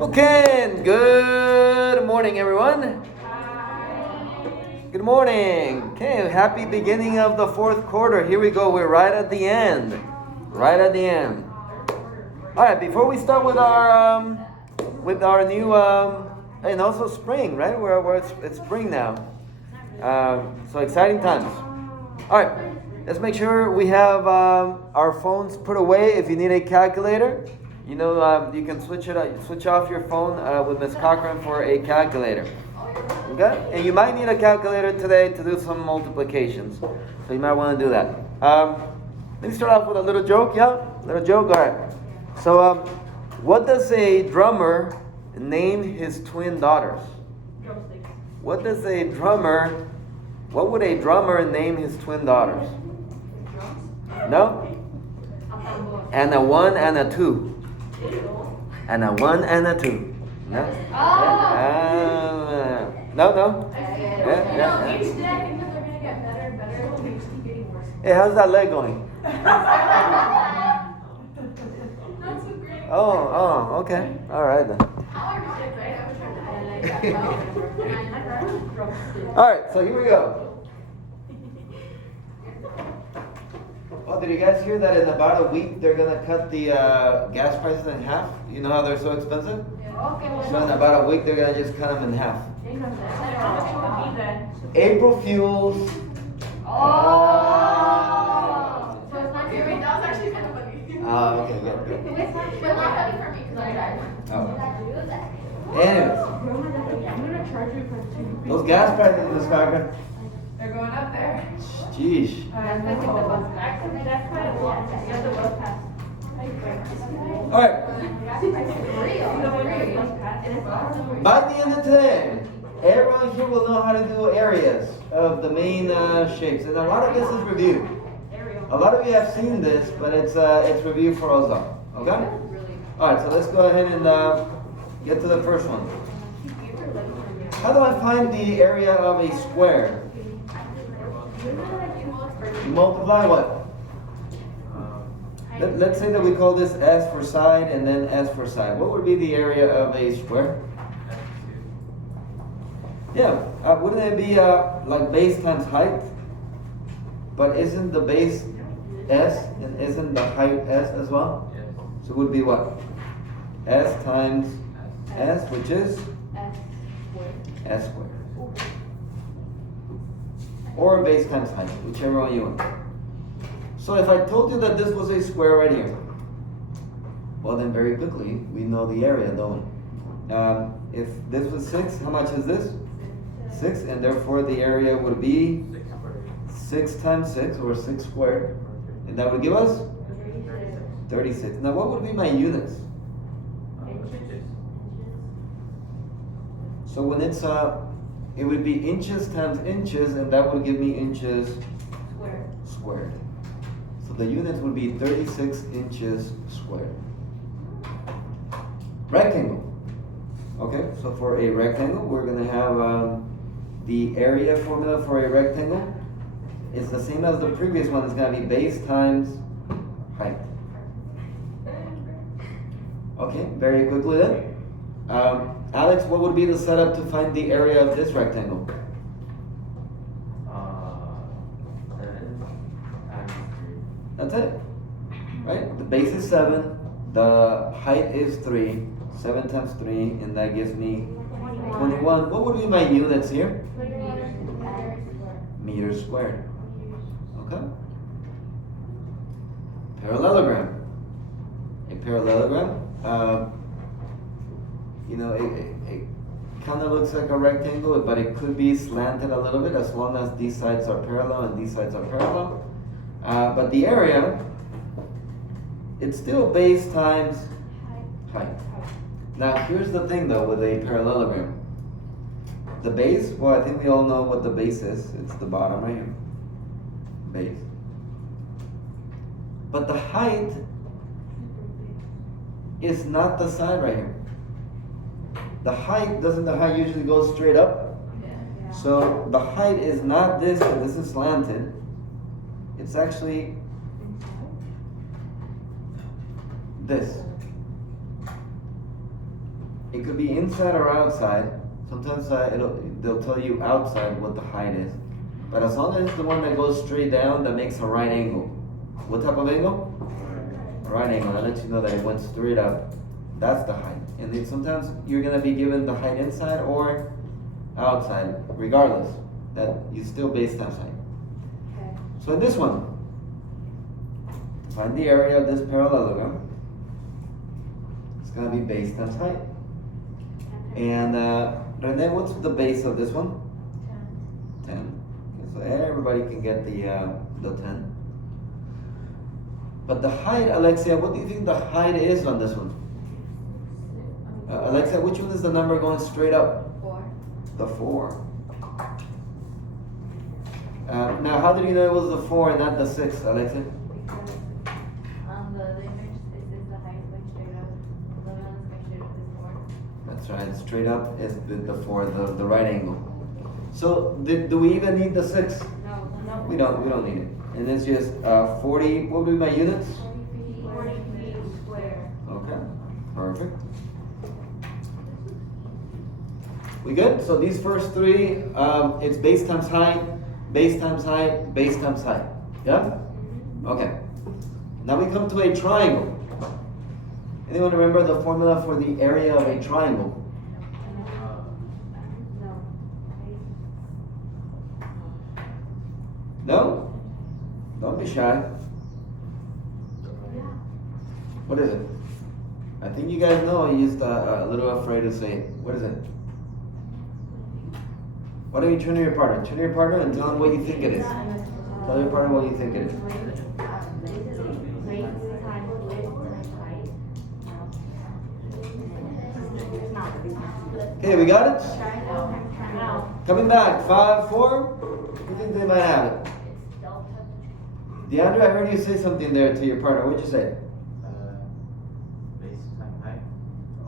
Okay, good morning, everyone. Good morning. Okay, happy beginning of the fourth quarter. Here we go. We're right at the end. Right at the end. All right. Before we start with our new and also spring, right? It's spring now. So exciting times. All right. Let's make sure we have our phones put away. If you need a calculator, you know you can switch off your phone with Ms. Cochran for a calculator. Okay? And you might need a calculator today to do some multiplications. So you might want to do that. Let me start off with a little joke, yeah? Little joke? All right. So, what does a drummer name his twin daughters? Drumsticks. What would a drummer name his twin daughters? No? And a 1 and a 2. And a 1 and a 2. No? No? Yeah. Each day I think that they're going to get better and better. They just keep getting worse. Hey, how's that leg going? Not so great. Oh, okay. All right then. All right, so here we go. Oh, did you guys hear that in about a week they're going to cut the gas prices in half? You know how they're so expensive? So in about a week they're going to just cut them in half. April fuels. So it's not good. That was actually kind of funny. Oh, okay, good. But not funny for me because I drive. Oh. Anyways, I'm going to charge you for 2. those gas prices, Ms. Cochran. They're going up there. Jeez. That's why the bus get the bus pass. All right. By the end of today, everyone here will know how to do areas of the main shapes, and a lot of this is review. A lot of you have seen this, but it's review for us all. Okay? All right. So let's go ahead and get to the first one. How do I find the area of a square? You multiply what? Let's say that we call this S for side and then S for side. What would be the area of a square? Yeah, wouldn't it be like base times height? But isn't the base S and isn't the height S as well? Yes. So it would be what? S times S, which is S squared. Or base times height, whichever one you want. So if I told you that this was a square right here, well then very quickly we know the area, don't we? If this was 6, how much is this? 6, and therefore the area would be 6 times 6, or 6 squared, and that would give us 36. Now what would be my units? So when it's it would be inches times inches, and that would give me inches squared. So the units would be 36 inches squared. Rectangle. Okay, so for a rectangle, we're going to have the area formula for a rectangle. It's the same as the previous one. It's going to be base times height. Okay, very quickly then. Alex, what would be the setup to find the area of this rectangle? 7 times 3. That's it. Right? The base is 7. The height is 3. 7 times 3, and that gives me 21. What would be my units here? Meters squared. Okay? Parallelogram. A parallelogram. It kind of looks like a rectangle, but it could be slanted a little bit as long as these sides are parallel and these sides are parallel. But the area, it's still base times height. Now here's the thing though with a parallelogram. The base, well I think we all know what the base is. It's the bottom right here. Base. But the height is not the side right here. Doesn't the height usually go straight up? So the height is not this, and this is slanted. It's actually this. It could be inside or outside. Sometimes they'll tell you outside what the height is. But as long as it's the one that goes straight down, that makes a right angle. What type of angle? A right angle. That lets you know that it went straight up. That's the height. And then sometimes you're going to be given the height inside or outside. Regardless, that you still base times height. Okay. So in this one, find the area of this parallelogram. It's going to be base times height. And Rene, what's the base of this one? 10. Okay, so everybody can get the 10. But the height, Alexia, what do you think the height is on this one? Alexia, which one is the number going straight up? 4. The 4. Now, how did you know it was the 4 and not the 6, Alexia? Because on the image it says the height is going straight up. The one that's going straight up is 4. That's right, straight up is the 4, the right angle. So, do we even need the 6? No. We don't need it. And it's just 40, what would be my units? 40 feet square. Okay, perfect. We good? So these first three, it's base times height, base times height, base times height. Yeah? Okay. Now we come to a triangle. Anyone remember the formula for the area of a triangle? No? Don't be shy. What is it? I think you guys know. I'm just a little afraid to say it. What is it? Why don't you turn to your partner? Turn to your partner and tell them what you think it is. Tell your partner what you think it is. Okay, we got it? Coming back, 5, 4. You think they might have it? DeAndre, I heard you say something there to your partner. What'd you say? Base times height.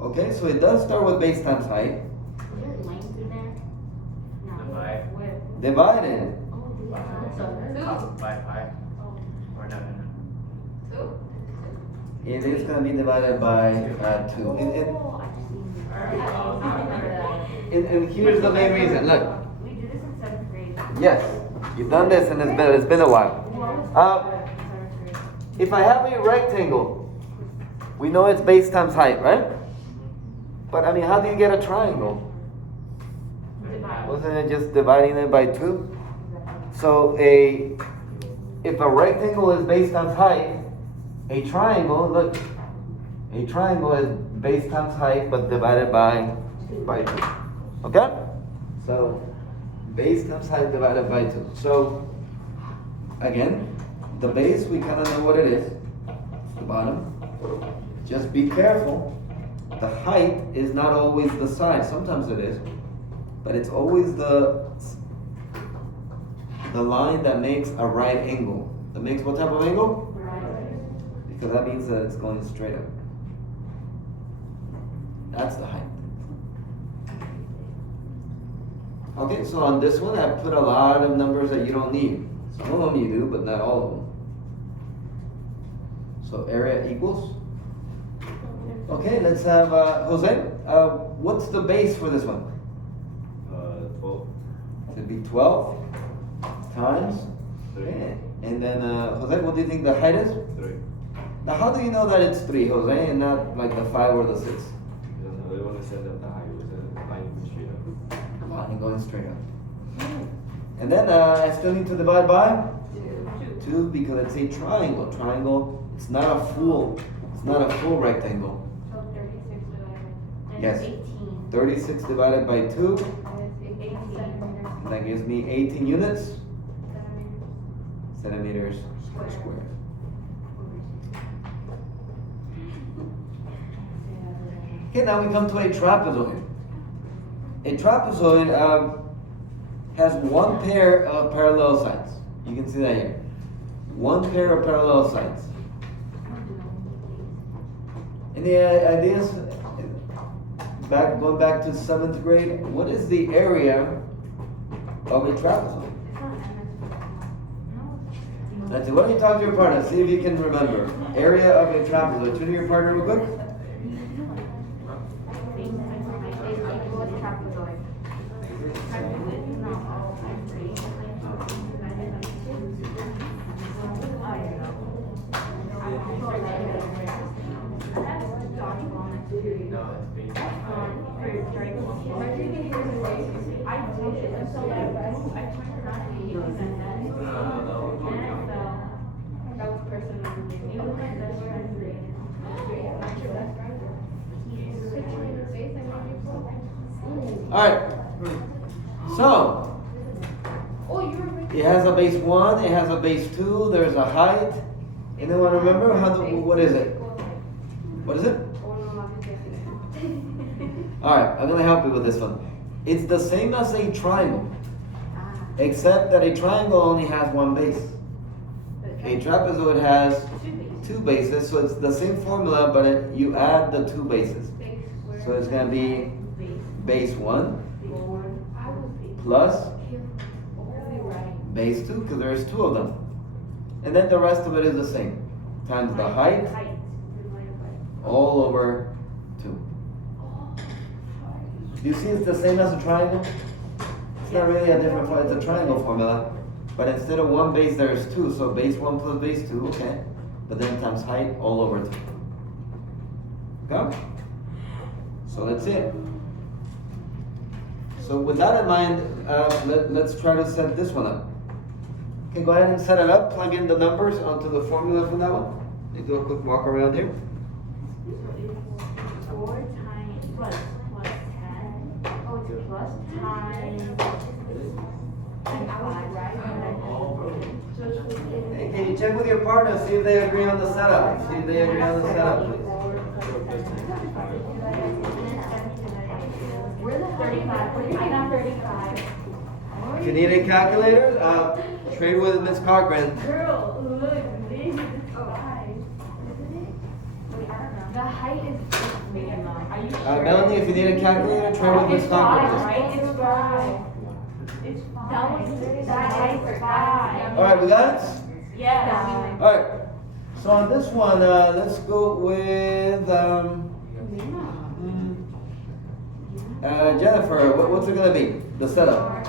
Okay, so it does start with base times height. Divide Divided. by 5. Or no. It is going to be divided by 2. And here's the main reason. Look. We did this in 7th grade. Yes, you've done this and it's been a while. If I have a rectangle, we know it's base times height, right? But I mean, how do you get a triangle? Wasn't it just dividing it by 2? So if a rectangle is base times height, a triangle, look, a triangle is base times height but divided by 2. Okay? So base times height divided by 2. So again, the base, we kind of know what it is. The bottom. Just be careful. The height is not always the side. Sometimes it is. But it's always the line that makes a right angle. That makes what type of angle? Because that means that it's going straight up. That's the height. Okay, so on this one, I put a lot of numbers that you don't need. Some of them you do, but not all of them. So area equals. Okay, let's have Jose. What's the base for this one? 12. It'd be 12 times. 3. Okay. And then Jose, what do you think the height is? 3. Now, how do you know that it's 3, Jose, and not like the 5 or the 6? Because they want to set up the height with a line straight up. Line going straight up. And then I still need to divide by 2 because it's a triangle. Triangle. It's not a full rectangle. So 36 divided. And Yes. 18. 36 divided by 2. And it's 18 centimeters. And that gives me 18 units. Centimeters. Centimeters squared. Okay, now we come to a trapezoid. A trapezoid has one pair of parallel sides. You can see that here. One pair of parallel sides. And the ideas, going back to 7th grade, what is the area of a trapezoid? That's it. Why don't you talk to your partner, see if you can remember. Area of a trapezoid. Turn to your partner real quick. base That's height. fun for triangle. I did it, and so I turned around and he was in that. And I fell. That was personal. It was my best friend. Alright. So, Oh, you were. it has a base 1, it has a base 2, there's a height. Anyone remember what is it? What is it? Alright, I'm gonna help you with this one. It's the same as a triangle, except that a triangle only has one base. A trapezoid has two bases, so it's the same formula, but you add the two bases. So it's gonna be base 1 plus base 2, because there's two of them. And then the rest of it is the same, times the height all over 2. Do you see it's the same as a triangle? It's not really a different formula, it's a triangle formula. But instead of one base, there's 2, so base 1 plus base 2, okay. But then times height all over 2. Okay? So that's it. So with that in mind, let's try to set this one up. Okay, go ahead and set it up. Plug in the numbers onto the formula for that one. You do a quick walk around here. 4 times plus 10. Oh, it's plus times. And 5, right? So it's Hey, can you check with your partner, see if they agree on the setup? See if they agree on the setup, please. We're the 35. I got 35. If you need a calculator, trade with Miss Cochran. Girl, look, this is 5. Isn't it? The height is medium. Are you sure? Melanie, if you need a calculator, trade with Miss It's 5, Cochran. right? It's 5. It's 5. That one's 5. All right, we got it? Yeah. All right. So on this one, let's go with Jennifer. What's it gonna be? The setup.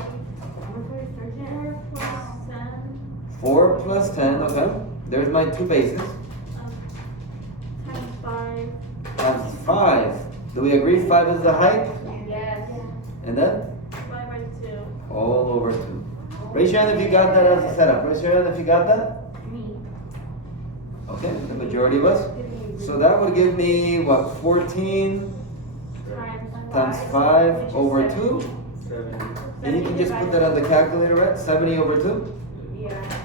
4 plus 10. Okay. There's my two bases. Times 5. Times 5. Do we agree 5 is the height? Yes. And then 5 by 2. all over 2. Raise your hand if you got that as a setup. Raise your hand if you got that. Me. Okay, the majority of us. So that would give me what? 14 times 5 over 2. 70, And you can just put that on the calculator, right? 70 over 2. Yeah.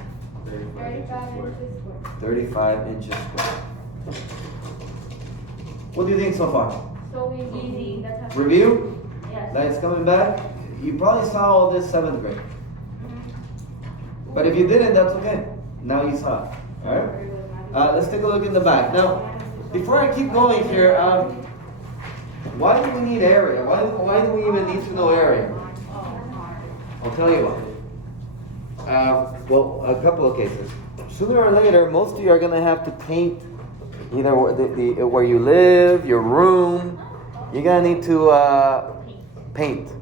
35 inches squared. What do you think so far? So easy. That's how. Review? Yes. Nice coming back. You probably saw all this 7th grade. But if you didn't, that's okay. Now you saw it. Alright? Let's take a look in the back. Now, before I keep going here, why do we need area? Why do we even need to know area? I'll tell you why. Well, a couple of cases. Sooner or later, most of you are going to have to paint either where you live, your room. You're going to need to paint.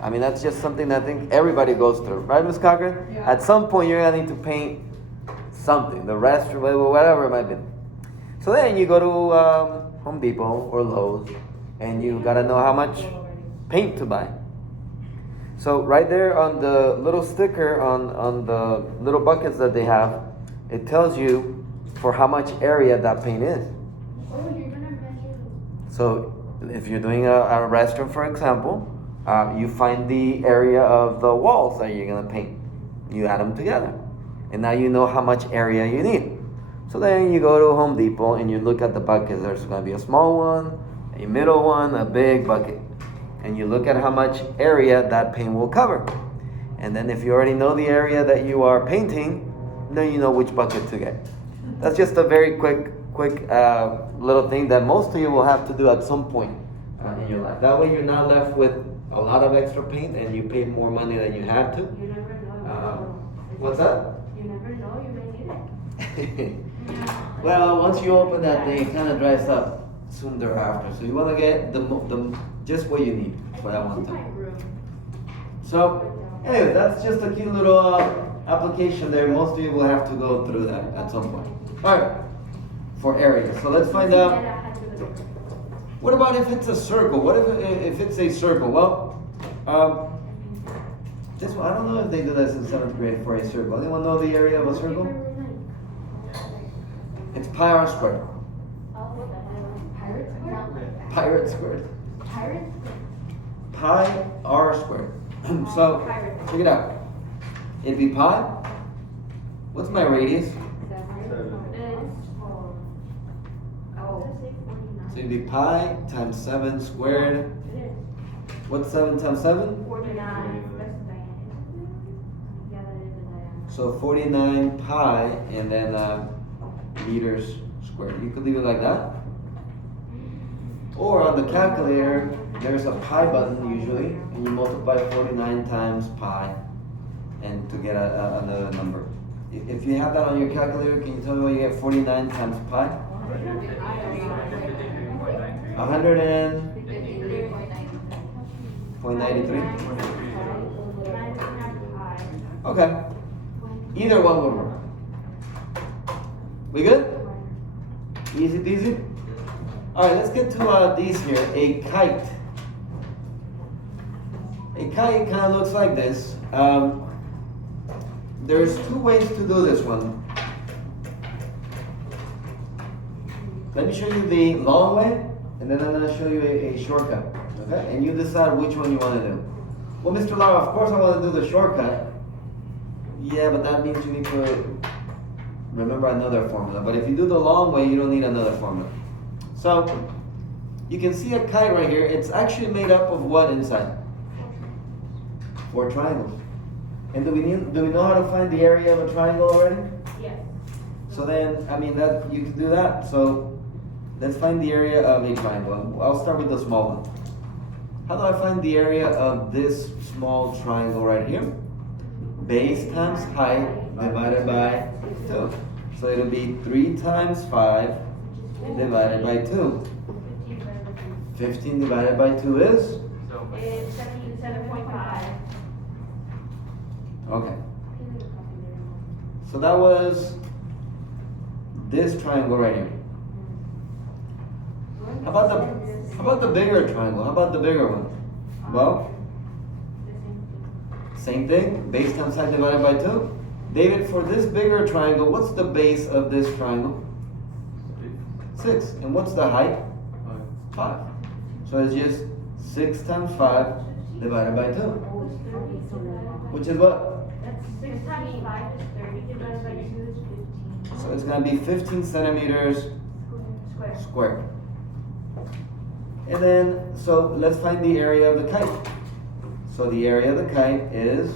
I mean, that's just something that I think everybody goes through. Right, Ms. Cochran? Yeah. At some point, you're going to need to paint something. The restroom, whatever it might be. So then you go to Home Depot or Lowe's, and you got to know how much paint to buy. So right there on the little sticker on the little buckets that they have, it tells you for how much area that paint is. Oh, you're gonna measure. So if you're doing a restroom, for example, you find the area of the walls that you're gonna paint. You add them together, and now you know how much area you need. So then you go to Home Depot and you look at the buckets. There's gonna be a small one, a middle one, a big bucket. And you look at how much area that paint will cover. And then if you already know the area that you are painting, then you know which bucket to get. That's just a very quick little thing that most of you will have to do at some point in your life. That way you're not left with a lot of extra paint and you pay more money than you have to. You never know. What's that? You never know. You may need it. Well, once you open that thing, it kind of dries up soon thereafter. So you want to get the just what you need for that one time. So, anyway, that's just a cute little application there. Most of you will have to go through that at some point. All right, for area. So let's find out. What about if it's a circle? What if it's a circle? Well, this one, I don't know if they do this in 7th grade for a circle. Anyone know the area of a circle? It's pi r squared. Pirate squared. Pi r squared. So, check it out. It'd be pi. What's my radius? So it'd be pi times 7 squared. What's 7 times 7? 49. So 49 pi and then meters squared. You could leave it like that. Or on the calculator, there's a pi button usually, and you multiply 49 times pi and to get another number. If you have that on your calculator, can you tell me what you get 49 times pi? 100.93? Okay. Either one would work. We good? Easy peasy? Alright, let's get to these here. A kite. A kite kind of looks like this. There's two ways to do this one. Let me show you the long way, and then I'm going to show you a shortcut. Okay? And you decide which one you want to do. Well, Mr. Lara, of course I want to do the shortcut. Yeah, but that means you need to remember another formula. But if you do the long way, you don't need another formula. So, you can see a kite right here. It's actually made up of what inside? 4 triangles. And do we know how to find the area of a triangle already? Yes. So then, I mean, that you can do that. So, let's find the area of a triangle. I'll start with the small one. How do I find the area of this small triangle right here? Base times height divided by 2. So it'll be 3 times 5 divided by 2. 15 divided by 2 is? It's 77.5. Okay. So that was this triangle right here. How about the bigger triangle? How about the bigger one? Well, same thing, base times height divided by 2. David, for this bigger triangle, what's the base of this triangle? 6. And what's the height? 5. So it's just 6 times 5 divided by 2. Which is what? That's 6 times 5 is 30 divided by 2 is 15. So it's going to be 15 centimeters Square. squared. And then, so let's find the area of the kite. So the area of the kite is,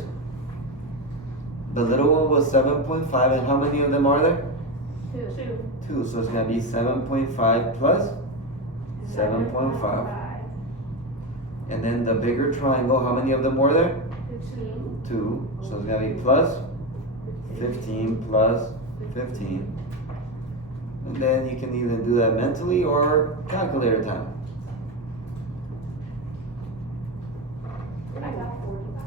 the little one was 7.5, and how many of them are there? 2. 2, so it's going to be 7.5 plus 7.5. And then the bigger triangle, how many of them were there? 15. 2, so it's going to be plus 15 plus 15. And then you can either do that mentally or calculator time. I got 45.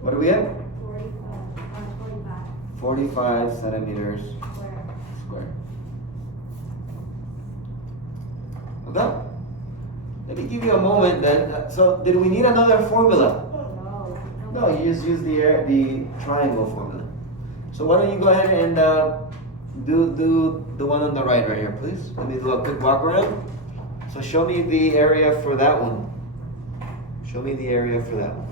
What do we have? 45. 45 centimeters Square. squared. Okay. Let me give you a moment then. So, did we need another formula? No, you just use the triangle formula. So why don't you go ahead and do the one on the right here, please. Let me do a quick walk around. So show me the area for that one. Show me the area for that one.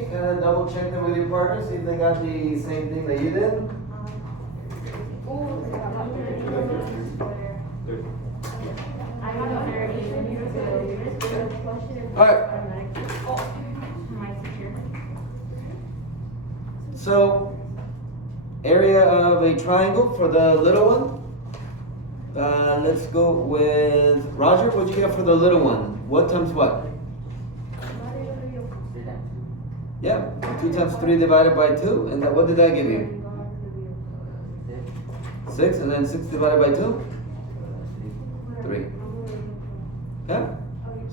Okay, kind of double check them with your partner, see if they got the same thing that you did. I got 30. Alright, My teacher. so area of a triangle for the little one. Let's go with Roger. What'd you get for the little one? What times what? Yeah, 2 times 3 divided by 2. And what did that give you? 6, and then 6 divided by 2? 3. Okay?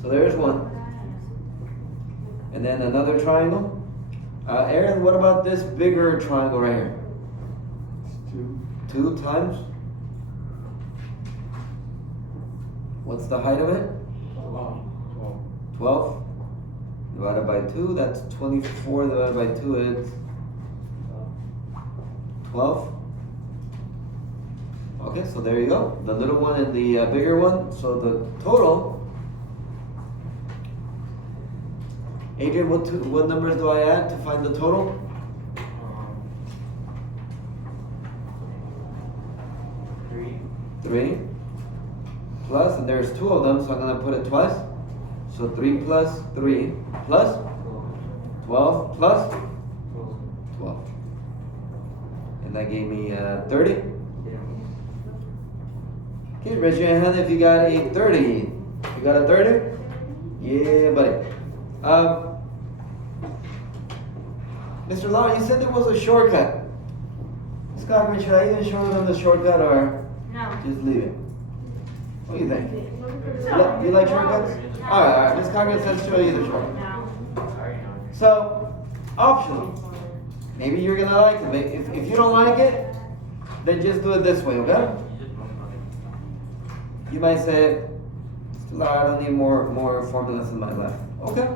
So there's one. And then another triangle. Aaron, what about this bigger triangle right here? 2 times? What's the height of it? 12 divided by 2, that's 24 divided by 2 is 12. Okay, so there you go. The little one and the bigger one. So the total. Adrian, what numbers do I add to find the total? 3 plus, and there's 2 of them, so I'm going to put it twice. So 3 plus 3 plus 12 plus 12. And that gave me 30. Okay, raise your hand if you got a 30. You got a 30? Yeah, buddy. Mr. Lau, you said there was a shortcut. Ms. Cochran, should I even show them the shortcut or No. just leave it? What do you think? You like shortcuts? Alright, Ms. Cochran says show you the shortcut. No. So, optional. Maybe you're gonna like it. If you don't like it, then just do it this way, okay? You might say, I don't need more formulas in my life. Okay,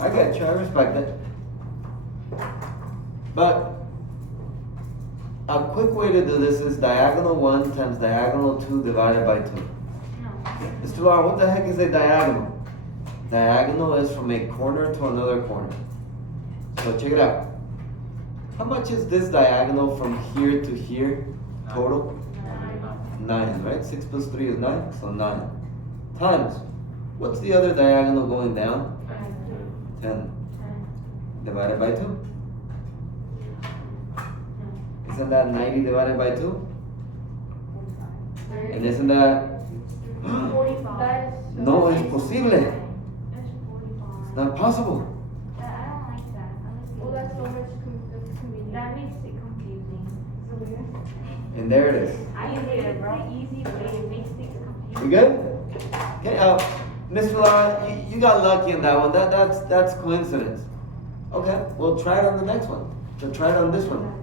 I get you, I respect it. But a quick way to do this is diagonal 1 times diagonal 2 divided by 2. No. Mr. Lar, what the heck is a diagonal? Diagonal is from a corner to another corner. So check it out. How much is this diagonal from here to here total? 9, right? 6 plus 3 is 9, so 9. Times, what's the other diagonal going down? 10. Divided by 2. Isn't that 90 divided by 2? And isn't that... 45. No, es posible. That's 45. It's not possible. I don't like that. Well, that's so much convenient. That makes it confusing. And there it is. I use it a very easy way. It makes things confusing. We good? Okay, Mr. Lara, you got lucky in that one. That's coincidence. Okay, we'll try it on the next one. So try it on this one.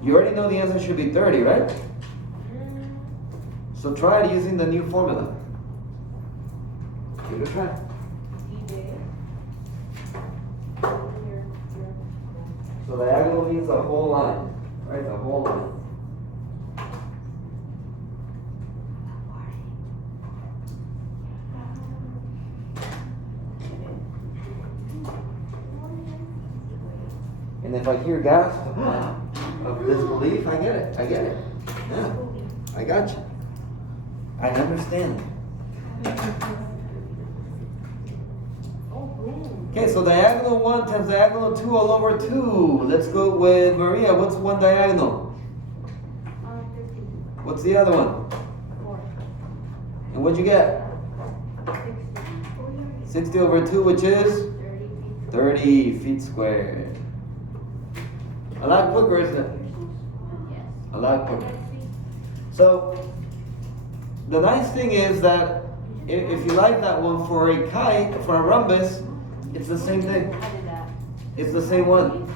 You already know the answer should be 30, right? So try it using the new formula. Give it a try. So diagonal means the whole line, right? The whole line. And if I hear gasp of disbelief, I get it. Yeah, I got you. I understand. Okay, so diagonal 1 times diagonal 2 all over 2. Let's go with Maria. What's one diagonal? 50. What's the other one? 4. And what'd you get? 60. 60 over 2, which is 30 feet squared. A lot quicker, isn't it? Yes. A lot quicker. So, the nice thing is that if you like that one for a kite, for a rhombus, it's the same thing. It's the same one.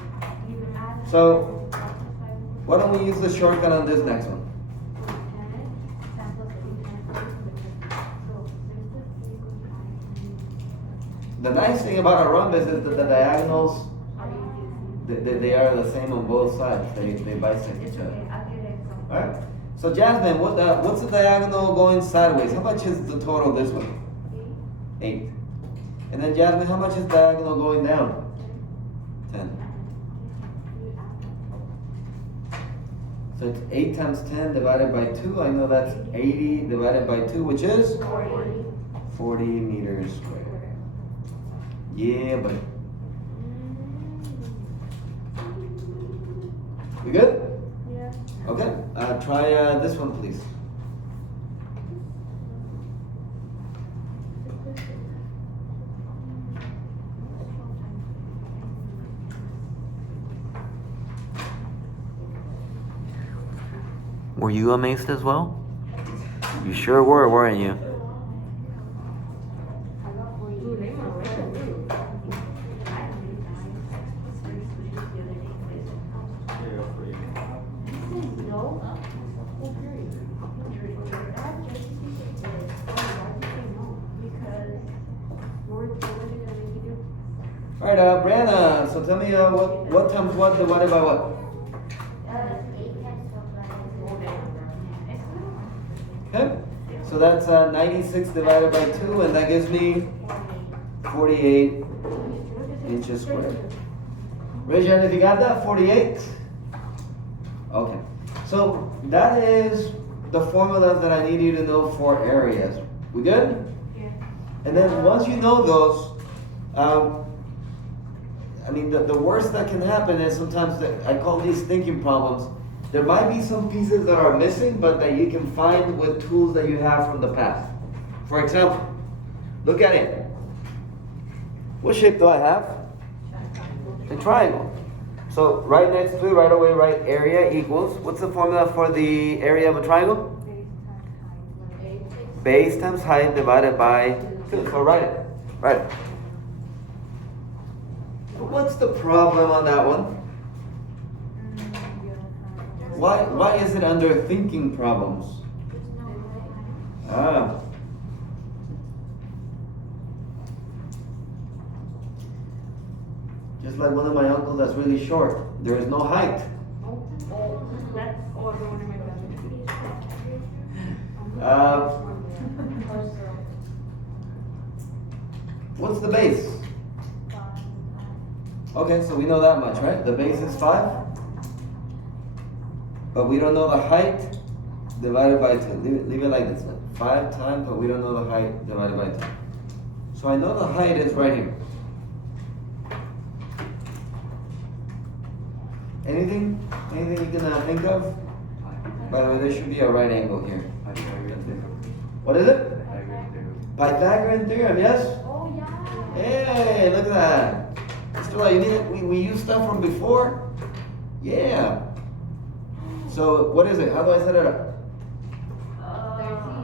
So, why don't we use the shortcut on this next one? The nice thing about a rhombus is that the diagonals, they are the same on both sides. They bisect each other. Alright? So Jasmine, what's the diagonal going sideways? How much is the total this one? 8. And then Jasmine, how much is diagonal going down? 10. So it's 8 times 10 divided by 2. I know that's 80 divided by 2, which is 40 meters squared. Yeah, buddy. We good? Yeah. Okay. Try this one, please. Were you amazed as well? You sure were, weren't you? Alright, Brianna, so tell me what times what divided by what? Okay, so that's 96 divided by 2, and that gives me 48 inches squared. Raise your hand if you got that, 48? Okay, so that is the formulas that I need you to know for areas. We good? Yeah. And then once you know those, I mean, the worst that can happen is sometimes I call these thinking problems. There might be some pieces that are missing, but that you can find with tools that you have from the past. For example, look at it. What shape do I have? A triangle. So right next to it, right away, right area equals, what's the formula for the area of a triangle? Base times height divided by 2. So write it. Write it. What's the problem on that one? Why is it under thinking problems? Ah. Just like one of my uncles that's really short. There is no height. That's all the one in my What's the base? Okay, so we know that much, right? The base is 5. But we don't know the height divided by 2. Leave it like this. 5 times, but we don't know the height divided by 2. So I know the height is right here. Anything you can think of? By the way, there should be a right angle here. What is it? Pythagorean theorem, yes? Oh, yeah. Hey, look at that. Still, you need it. We used stuff from before? Yeah. So, what is it? How do I set it up?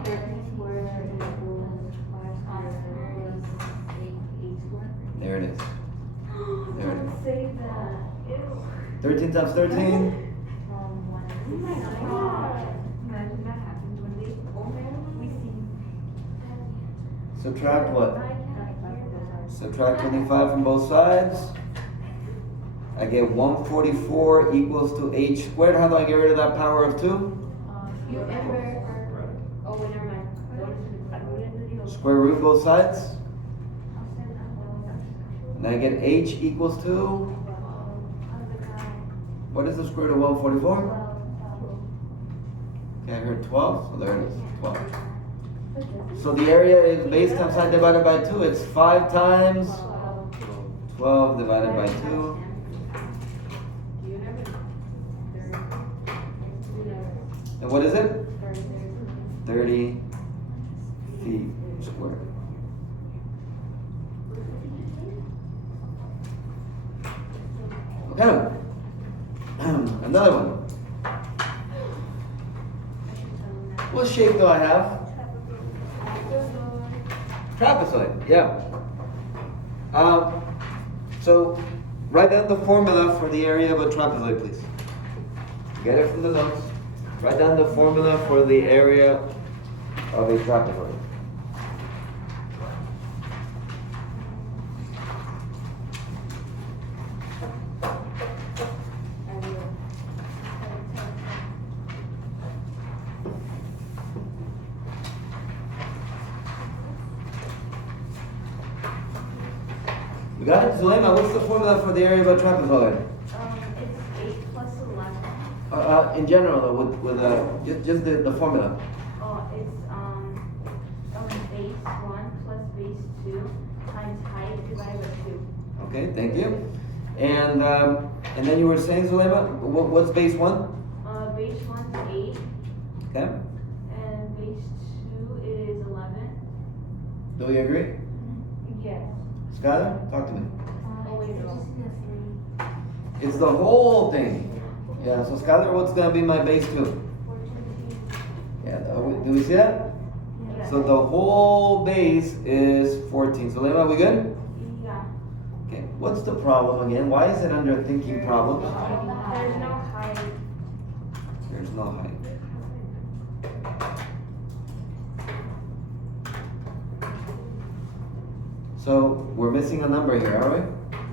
13 squared equals 5 squared. There it is. There it is. Say that. Ew. 13 times 13. Oh my God. Imagine that happens when they we see. Subtract what? Subtract 25 from both sides. I get 144 equals to h squared. How do I get rid of that power of 2? You ever? Oh, wait, never mind. Square root both sides. And I get h equals to, what is the square root of 144? Okay, I heard 12, so there it is, 12. So the area is base times height divided by 2. It's 5 times 12 divided by 2. And what is it? 30 feet squared. Okay. Another one. What shape do I have? Trapezoid, yeah. So write down the formula for the area of a trapezoid, please. Get it from the notes. Write down the formula for the area of a trapezoid. You got it? Zulema, what's the formula for the area of a trapezoid? It's 8 plus 11. In general, though, just the formula. Oh, it's base 1 plus base 2 times height divided by 2. Okay, thank you. And then you were saying, Zulema, what's base 1? Base 1 is 8. Okay. And base 2 is 11. Do we agree? Yes. Skylar, talk to me. Oh, wait, no. It's the whole thing. Yeah, so Skylar, what's going to be my base 2? Yeah, do we see that? Yes. So the whole base is 14. So Zulema, we good? Yeah. Okay, what's the problem again? Why is it under thinking problems? There's no height. There's no height. So we're missing a number here, are we?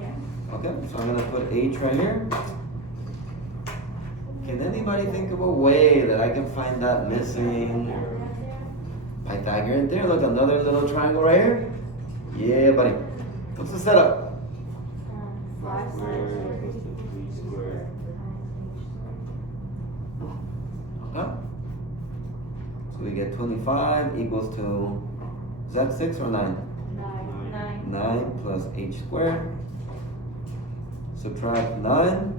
Yes. Okay, so I'm gonna put H right here. Can anybody think of a way that I can find that missing Pythagorean theorem? Look, another little triangle right here. Yeah, buddy. What's the setup? 5 Square equals to 3 squared. Okay. So we get 25 equals to, is that 6 or 9? 9. 9 plus H squared. Subtract 9.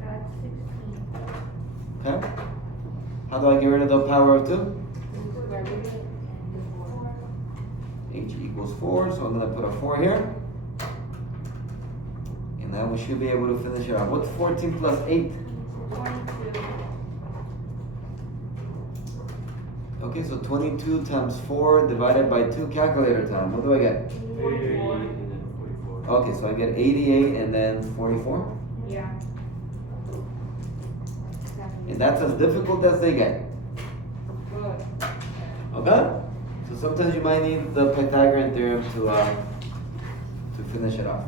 That's 16. Okay. How do I get rid of the power of 2? Square root and 4. H equals 4, so I'm going to put a 4 here. And now we should be able to finish it off. What's 14 plus 8? 22. Okay, so 22 times 4 divided by 2, calculator time. What do I get? 88 and then 44. Okay, so I get 88 and then 44. Yeah. And that's as difficult as they get. Good. Okay? So sometimes you might need the Pythagorean theorem to finish it off.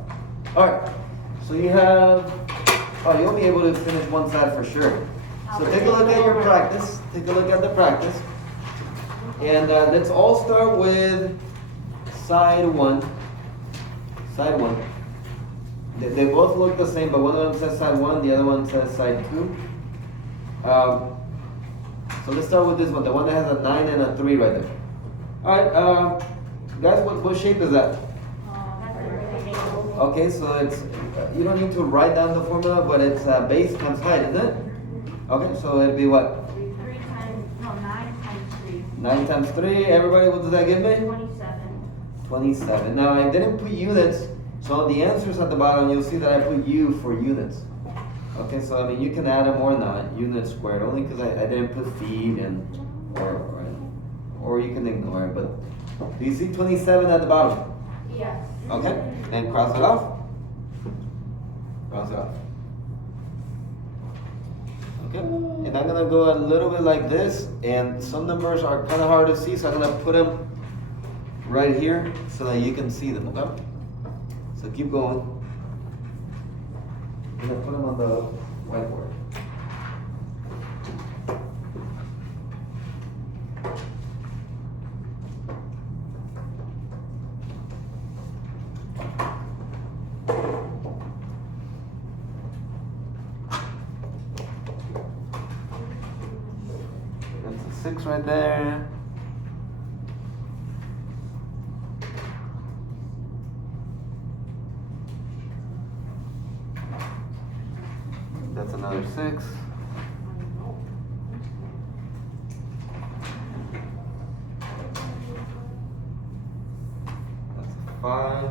Alright, so you have, oh, you'll be able to finish one side for sure. So take a look at your practice. Take a look at the practice. And let's all start with side 1. Side 1. They both look the same, but one of them says side 1, the other one says side 2. So let's start with this one, the one that has a 9 and a 3 right there. Alright, guys, what shape is that? That's a rectangle. Okay, so it's, you don't need to write down the formula, but it's base times height, isn't it? Okay, so it'd be what? 9 times 3. 9 times 3, everybody, what does that give me? 27. 27. Now, I didn't put units, so the answers at the bottom, you'll see that I put U for units. Okay, so I mean, you can add them or not, units squared, only because I didn't put feet and, or you can ignore it, but do you see 27 at the bottom? Yes. Okay, and cross it off. Cross it off. Okay, and I'm gonna go a little bit like this, and some numbers are kind of hard to see, so I'm gonna put them right here so that you can see them, okay? So keep going. I'm gonna put them on the whiteboard. That's a 6 right there. That's another 6. That's a 5.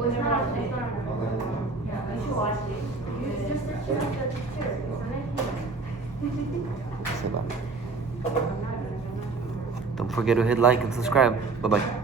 Well, it's not on there. Yeah, you should watch it. You just search it up the picture. It's on that. Don't forget to hit like and subscribe. Bye bye.